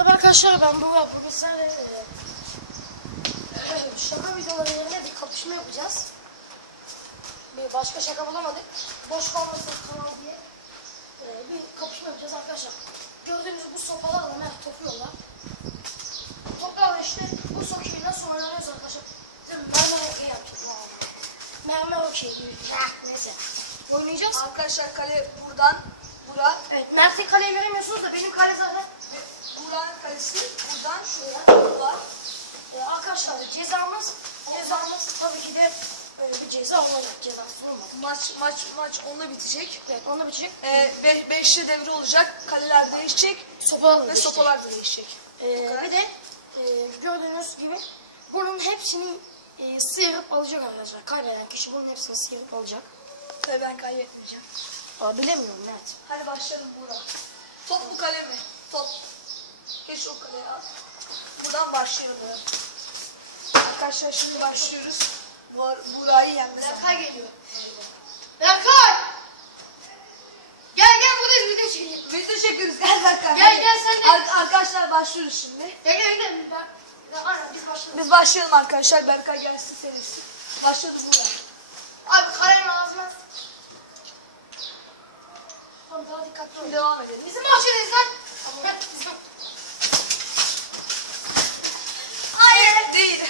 Merhaba arkadaşlar ben Burak. Bugün sizlerle e, şaka videoları yerine bir kapışma yapacağız. Bir başka şaka bulamadık. Boş kalmasın kanal diye e, bir kapışma yapacağız arkadaşlar. Gördüğünüz bu sopalarla Mert topuyorlar. Toplarla işte bu sokeyi nasıl oynanıyoruz arkadaşlar. Değil mi? Mermer okey yapacağız. Mermer okey gibi. Neyse. Oynayacağız. Arkadaşlar kale buradan bura. Evet, Mert'in kaleye veremiyorsunuz da benim kale zaten Buranın kalesi buradan şuraya. şuraya var. Ee, arkadaşlar cezamız cezamız tabii ki de e, bir ceza olacak cezası olmadı. Maç maç maç onunla bitecek. Evet onu bitecek. Ee, be, beşli devre olacak. Kaleler değişecek Sopalarla ve sopalar da değişecek. Ee, bir de e, gördüğünüz gibi bunun hepsini e, sıyırıp alacak arkadaşlar. Kaybeden kişi bunun hepsini sıyırıp alacak. Tabii ben kaybetmeyeceğim. Aa, bilemiyorum Mert. Hadi başlayalım bura. Top mu kale mi? Top. Geç o kaleye al. Buradan başlayalım. Arkadaşlar şimdi başlıyoruz. Bu burayı yenmesi. Berkay geliyor. Berkay! Gel gel buradayız video çekelim. Video çekiyoruz. Gel Berkay. Gel, gel sen de. Ar- arkadaşlar başlıyoruz şimdi. Gel gel gel. Ben, ya, aynen biz başlayalım. Biz başlayalım arkadaşlar. Berkay gelsin serisi. Başladı burada. Abi kalem ağzına. Tamam daha dikkatli ol. Devam edelim. Bizim bahçedeyiz lan. Tamam. Bizim. Hayır. Değil.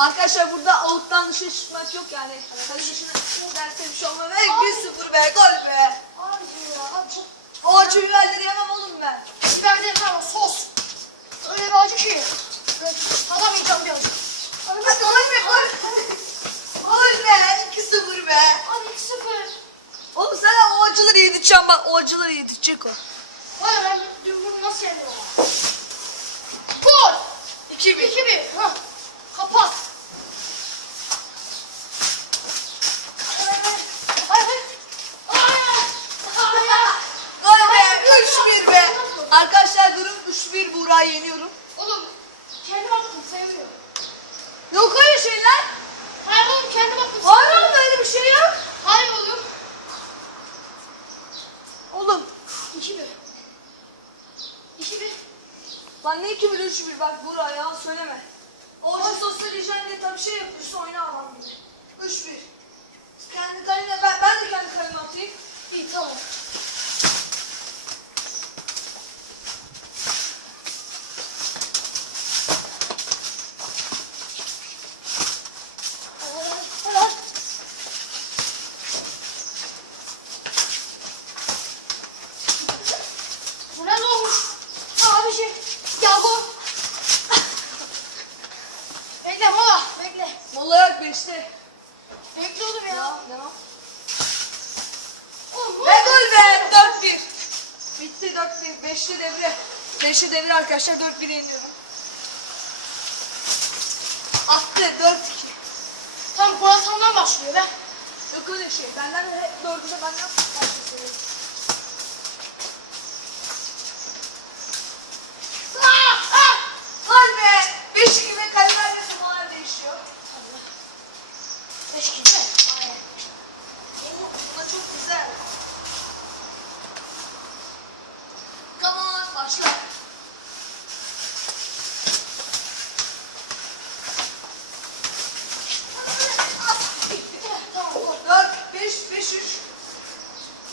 Arkadaşlar burada out'tan dışarı çıkmak yok yani. Kale dışına derse bir şey olmuyor. Ve 1-0 be gol be. Abicim ya abi çok O acı biberleri yemem oğlum ben. biber değil ama sos. Öyle bir acı ki. Tadamayacağım bir acı. Abi Hadi gol be gol. Gol be 2-0 be. Hadi 2-0. Oğlum sen o acıları yedireceğim bak o acıları yedirecek o. Vay ben bunu nasıl yendim ama. Gol. 2-1. 2-1. Hah. Kapat. Hayır hayır. Hayır. Hayır. Gol be 3-1 be. Arkadaşlar durum 3-1 Buğra'yı yeniyorum. Oğlum kendim attım sevmiyor. Yok öyle şeyler. Hayır oğlum kendim attım Hayır oğlum öyle bir şey yok. Hayır oğlum. Oğlum 2-1. 2-1. Lan ne 2 1 3 1 bak Buğra ya söyleme. O acı sosyal hijyen diye tabii şey yapıyorsa oyna adam gibi. 3 1. Kendi kalene ben, ben de kendi kaleme atayım. İyi tamam. Helal. Bu ne olmuş? Abi şey. Ya bu. Bekle mola. Bekle. Mola yok 5'te. Bekle oğlum ya. Devam. Oğlum bu. Ve gol be 4 1. Bitti 4 1. 5'te 5'te devre arkadaşlar 4 1 yeniyorum. Attı 4 2. Tam Borasan'dan başlıyor be. Yok öyle şey. Benden de hep 4'ü de benden başlasın. Ah! Ah! Gol be. 5 2 ve kaleler ve semalar değişiyor. Beş kişi mi? Aynen. Oo, bu da çok güzel. Come on, başla. Tamam gol. 4, 5, 5, 3.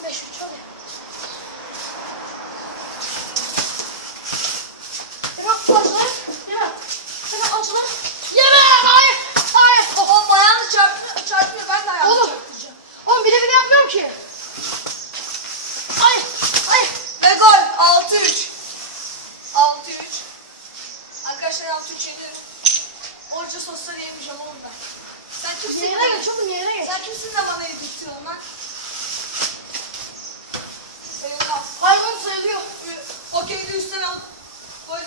Beş üç hadi. Hemen açılır. Hemen. Hemen açılır. Yeme! Hayır! Hayır! Oğlum ayağını çarptı, çarptı ben de ayağını Oğlum. çarptıracağım. Oğlum bile bile yapmıyorum ki. Hayır! Hayır! Ve gol, 6-3. 6-3. Arkadaşlar 6-3 yeniyorum. Orca sosları yemeyeceğim oğlum ben. Sen kimsin? Yerine geç oğlum yerine geç. Sen kimsin de bana yedirtiyorsun lan? Oğlum sayılıyor. Okeyde üstten al.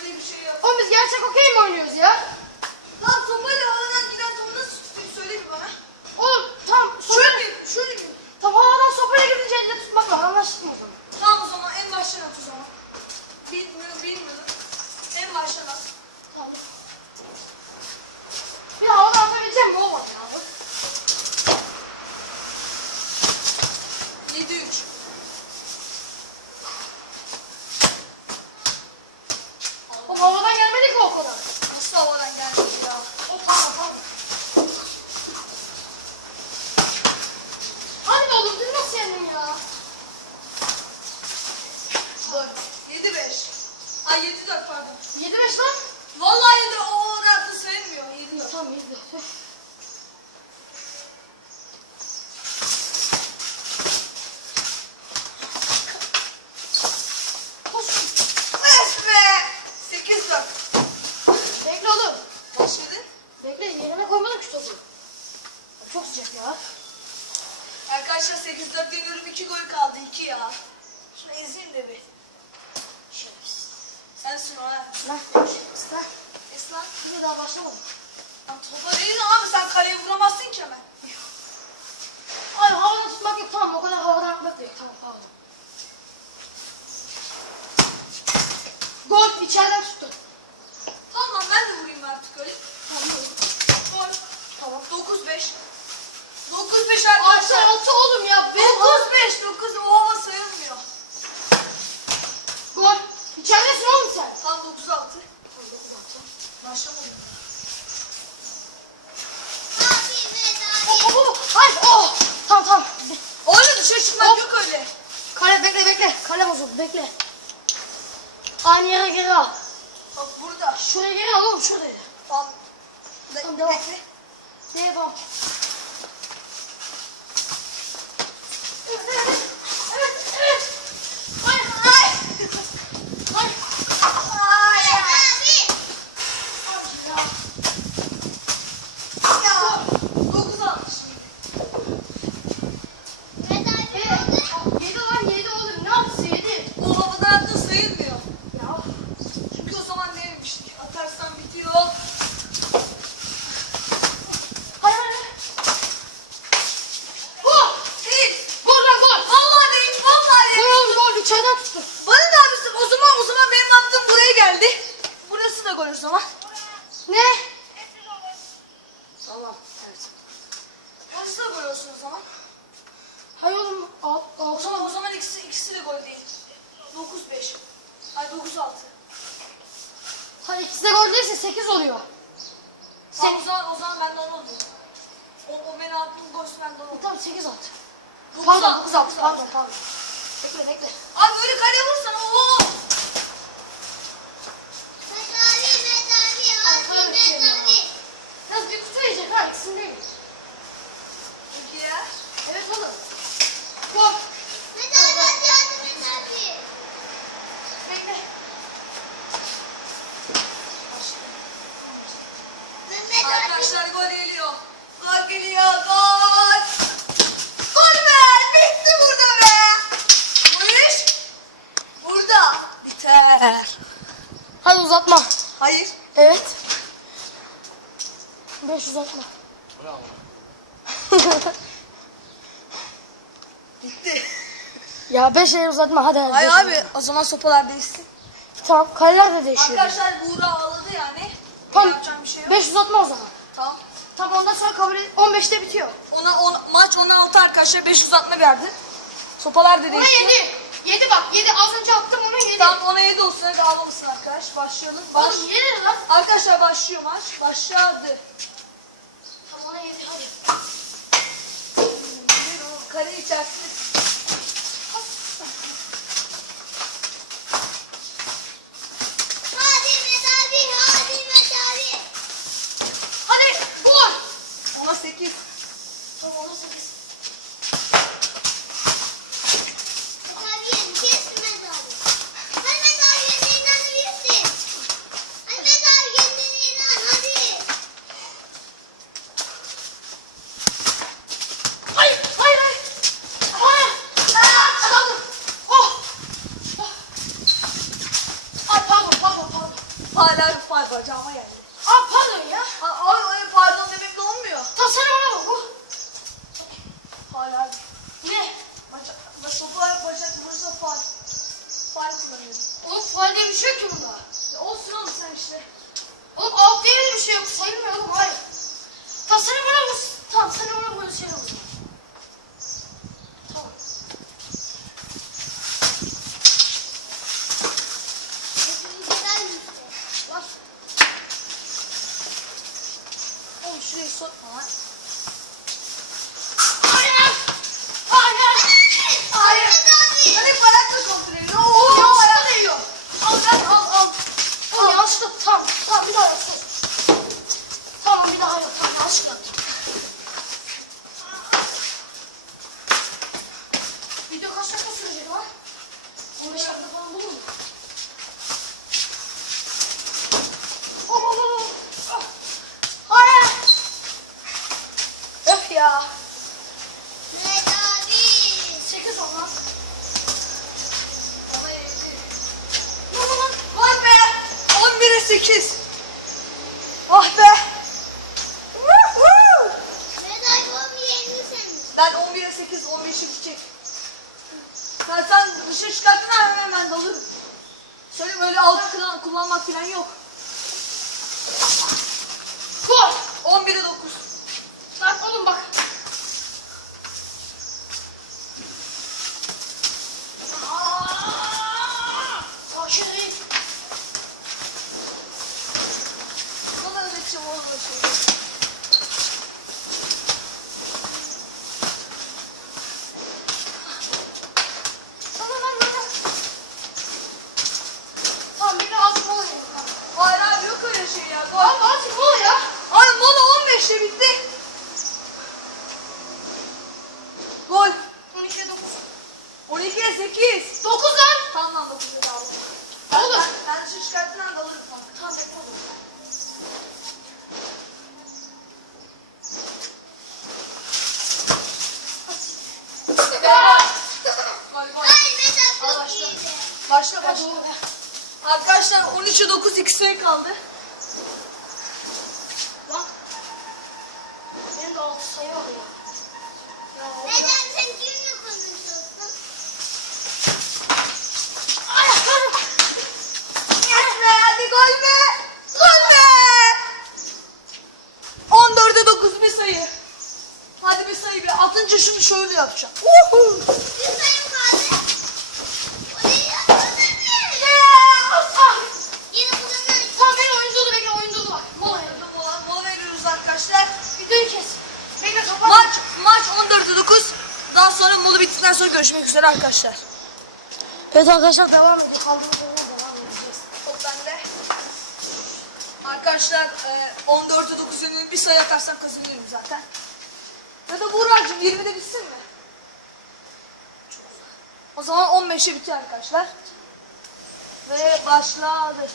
Diye bir şey yok. Oğlum biz gerçek okey mi oynuyoruz ya? Lan sopayla havadan giden topu nasıl tutayım söyle bir bana. Oğlum tam Şöyle mi? Şöyle mi? Tam havadan sopaya gidince elle tutmak var. Anlaştık mı o zaman? Tamam o zaman en baştan at o zaman. Bilmiyorum bilmiyorum. En baştan at. Tamam. Bir havadan atabileceğim mi? Olmadı ya. 7-3. havadan. Nasıl havadan geldi ya? O pardon pardon. Hadi be oğlum dün nasıl yendim ya? 4. 7 5. Ay 7 4 pardon. 7-5 lan. Vallahi 7 o oranı sayılmıyor. 7 4. Tamam 7 4. Koş. Evet be. 8 4. Bekle oğlum. Başladı. Bekle yerine koymadım ki topu. Sıcak ya. Arkadaşlar 8 4 yeniyorum 2 gol kaldı 2 ya. Şunu ezeyim de bir. Sensin o ha. Lan. Lan. Eslan. Yine daha başlamadım. Lan topa değil abi sen kaleye vuramazsın ki hemen. Ay havadan tutmak yok tamam o kadar havadan atmak yok tamam pardon. Gol içeriden tuttu. Tamam lan ben de vurayım artık öyle. Tamam. Gol. Tamam. 9 5. 9 5 Altı arkadaşlar. altı oğlum ya. Benim 9 5 9 o hava sayılmıyor. Gol. İçeridesin oğlum sen. Tam 9 6. Başlamadım. Oh, oh, oh. Hayır. Oh. Tamam tamam. Öyle dışarı çıkmak Hop. yok öyle. Kale bekle bekle. Kale bozuldu bekle. Aynı yere geri al. Bak burada. Şuraya geri al oğlum şuraya. Tamam. De- Tamam, devam. bekle. Devam. Evet evet. Evet evet. Hayır hayır. Hayır. Ay. Abi ya. Ya. 9 almış. Yedi. Yedi lan yedi oğlum. Ne yaptı yedi? O havadan attığın sayılmıyor. Ya. Çünkü o zaman neymiştik? Atarsan bitiyor. Hayır hayır. Gol. Değil. Gol lan gol. Vallahi değil. Vallahi değil. Gol gol içeriden tuttu. Bana ne yapıyorsun? O zaman o zaman benim attığım buraya geldi. Burası da gol o zaman. Ne? Tamam. Evet. Burası da gol olsun o zaman. Hayır oğlum. Al, O al. zaman o zaman ikisi ikisi de gol değil. 9 5. Ay 9 6. Hayır ikisi de gol değilse sekiz oluyor. Sen o zaman o zaman benden oldu. O, o benim attığım gol benden oldu. Tamam sekiz altı. 9 Pardon dokuz altı. Pardon pardon. Bekle bekle. Abi öyle kale vursan o. Biraz büyük kutu yiyecek ha ikisini değil. Çünkü ya. Evet oğlum. Gol. Bekle. Arkadaşlar gol geliyor. Gol geliyor. Gol. Gol be. Bitti burada be. Bu iş burada biter. Hadi uzatma. Hayır. Evet. Beş uzatma. Bitti. ya beş el uzatma hadi. hadi, Hayır beş el abi o zaman sopalar değişsin. Tamam kaleler de değişiyor. Arkadaşlar Buğra ağladı yani. Tamam. Yapacağım bir şey yok. Beş uzatma o zaman. Tamam. Tamam ondan sonra kabul et. 15'te bitiyor. Ona, ona maç 16 arkadaşlar 5 uzatma verdi. Sopalar da Ona değişti. 7. 7 bak 7 az önce attım ona 7. Tamam ona 7 olsun hadi ağlamasın arkadaş. Başlayalım. Baş... Oğlum 7 lan. Arkadaşlar başlıyor maç. Başladı. Tamam ona 7 hadi. Kale içerisinde. Hadi gol. Ona 8. Tamam ona 8. Hayır hayır hayır. Hayır. Aa, çaldım. Oh. Oh. Ay pardon pardon pardon. Hala bir fay bacağıma geldi. Aa pardon ya. Aa, Abi öyle pardon demekle olmuyor. Tam sana bana bak bu. Hala Ne? bacak, bacak, sopa, bacak, burası fay. Fay kullanıyorum. Oğlum faal diye bir şey yok ki bunda. Olsun oğlum sen işte. Oğlum alt diye bir şey yok. Sayılmıyor oğlum hayır. Bana vur. Tamam sana bana vur. Şey olsun. Tamam. Lan. sokma lan. Hayır. Hayır. Hayır. Hadi bayrakla kontrol edin. Oo, Oo, bayağı yanlışlıkla değiyor. Al gel al al. Oğlum yanlışlıkla tamam. Tamam bir daha yap. sus. Tamam bir daha yap. Tamam yanlışlıkla. Video kaç dakika sürecek lan? 15 dakika falan bulur mu? Hop hop hop, hop. Ah. Hayır. Öf ya. 8 ol lan. Bana yedi. Lan lan lan. Vay be. 11'e 8. Ah be. Woohoo! Ben 11'e 8, 15'e gidecek. Sen, sen dışarı çıkarttın hemen hemen alırım. Söyleyeyim öyle altı kullan, kullanmak falan yok. Gol. 11'e 9. Lan oğlum bak. Aa! Sakin değil. Bana öğreteceğim oğlum o şeyi. Lan lan lan lan. Tamam bir de azıcık mola verin. Hayır abi yok öyle şey ya. Gol. Abi azıcık mola ya. Ay mola 15'te bitti. Gol. 12'ye 9. 12'ye 8. 9 lan. Tamam lan 9'a da aldım. Oğlum. Ben, ben dışarı çıkarttığın anda alırım kanka. Tamam bekle oğlum. Başla başla. Arkadaşlar 13'e 9 2 sayı kaldı. Lan. Benim de 6 sayı var ya. Ya oğlum. Ayaklarım. Yes be hadi gol be. Gol be. 14'e 9 bir sayı. Hadi bir sayı bir. Atınca şunu şöyle yapacağım. Uhu. Tamam benim oyun durdu bekle oyun durdu bak. Mola verin. Mola, mola veriyoruz arkadaşlar. Videoyu kes. Bekle kapat. Maç maç 14'e 9. Daha sonra mola bittikten sonra görüşmek üzere arkadaşlar. Evet arkadaşlar devam ediyor. Kaldığımız yerden devam edeceğiz. Top bende. Arkadaşlar e, 14'e 9 yönünün bir sayı atarsam kazanıyorum zaten. Ya da Buğra'cığım 20'de bitsin mi? Çok. O zaman 15'e bitiyor arkadaşlar. Ve başladı.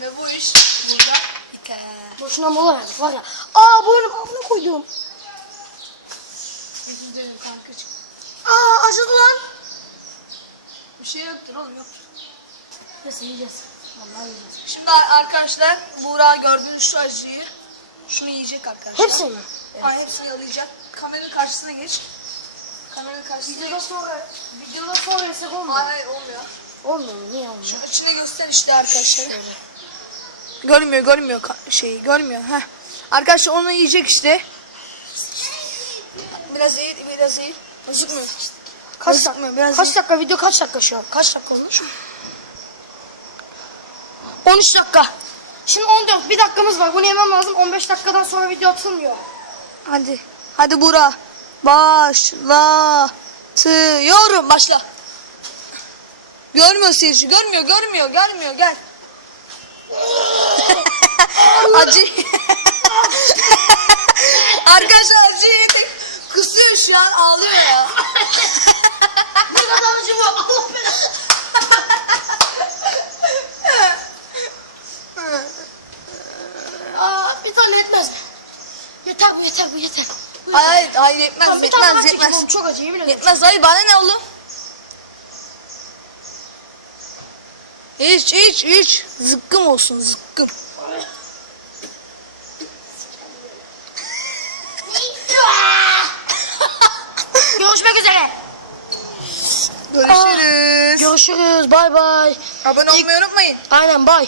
Ve bu iş burada biter. Boşuna mola verdik var ya. Aa bu oyunu amına koydum. Özür dilerim kankacığım. Aa acıdı lan. Bir şey yoktur oğlum yoktur. Neyse yiyeceğiz. Vallahi yiyeceğiz. Şimdi arkadaşlar Buğra gördüğünüz şu acıyı şunu yiyecek arkadaşlar. Hepsini mi? Hayır hepsini yalayacak. Kameranın karşısına geç. Kameranın karşısına Videoda geç. sonra, videoda sonra yesek olmuyor. Hayır hayır olmuyor. Olmuyor mu? Niye olmuyor? Şu içine göster işte arkadaşlar. Görmüyor görmüyor ka- şeyi görmüyor. Heh. Arkadaşlar onu yiyecek işte. Biraz eğil biraz eğil. Gözükmüyor. Kaç Gözükmüyor biraz Kaç dakika video kaç dakika şu an? Kaç dakika olmuş? 13 dakika. Şimdi 14 bir dakikamız var. Bunu yemem lazım. 15 dakikadan sonra video atılmıyor. Hadi. Hadi Buğra. Başlatıyorum. Başla. Görmüyor seyirci. Görmüyor, görmüyor. Gelmiyor, gel. acı. Arkadaşlar acı yedik. Kusuyor şu an ağlıyor ya. ne kadar acı bu. Allah belanı. Aa, bir tane etmez? Yeter bu yeter bu yeter. Bu yeter. hayır, hayır yetmez, Tamam, bir tane daha yetmez, çekeyim yetmez. oğlum. Çok acı yemin ederim. Yetmez hayır bana ne oğlum? İç iç iç. Zıkkım olsun zıkkım. Görüşmek üzere. Görüşürüz. Görüşürüz. Bay bay. Abone olmayı unutmayın. Aynen bay.